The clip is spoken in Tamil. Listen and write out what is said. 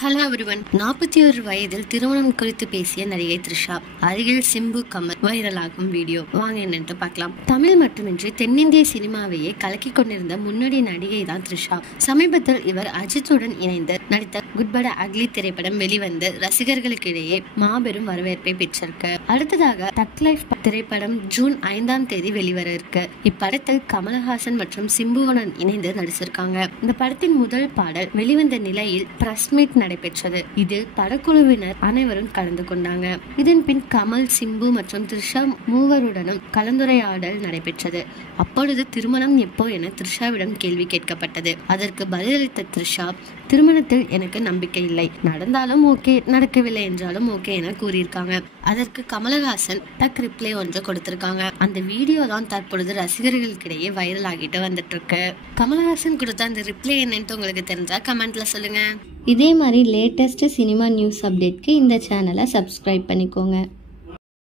Hello everyone. 41 வயதில் திருமணம் குறித்து பேசிய நடிகை த்ரிஷா அருகில் சிம்பு கமல் வைரலாகும் வீடியோ வாங்க என்னென்று பார்க்கலாம். தமிழ் மட்டுமின்றி தென்னிந்திய சினிமாவையே கலக்கி கொண்டிருந்த முன்னணி நடிகை தான் த்ரிஷா. சமீபத்தில் இவர் அஜித்துடன் இணைந்து நடித்த குட் பட் அக்லி திரைப்படம் வெளிவந்து ரசிகர்களுக்கிடையே மாபெரும் வரவேற்பை பெற்றிருக்கு. அடுத்ததாக தக் லைஃப் திரைப்படம் ஜூன் 5ஆம் தேதி வெளிவர இருக்கு. இப்படத்தில் கமலஹாசன் மற்றும் சிம்புவுடன் இணைந்து நடிச்சிருக்காங்க. இந்த படத்தின் முதல் பாடல் வெளிவந்த நிலையில் பிரஸ் மீட் நடைபெற்றது. இதில் படக்குழுவினர் அனைவரும் கலந்து கொண்டாங்க. இதன் பின் கமல், சிம்பு மற்றும் த்ரிஷா மூவருடனும் கலந்துரையாடல் நடைபெற்றது. அப்பொழுது திருமணம் எப்போ என த்ரிஷாவிடம் கேள்வி கேட்கப்பட்டது. அதற்கு பதிலளித்த த்ரிஷா, திருமணத்தில் எனக்கு நம்பிக்கை இல்லை, நடந்தாலும் ஓகே, நடக்கவில்லை என்றாலும் ஓகே என கூறியிருக்காங்க. அதற்கு கமலஹாசன் டக் ரிப்ளை ஒன்று கொடுத்திருக்காங்க. அந்த வீடியோ தான் தற்பொழுது ரசிகர்களுக்கிடையே வைரல் ஆகிட்டு வந்துட்டு இருக்கு. கமலஹாசன் கொடுத்த அந்த ரிப்ளை என்னன்னு உங்களுக்கு தெரிஞ்சா கமெண்ட்ல சொல்லுங்க. இதே மாதிரி லேட்டஸ்ட் சினிமா நியூஸ் அப்டேட்க்கு இந்த சேனலை சப்ஸ்கிரைப் பண்ணிக்கோங்க.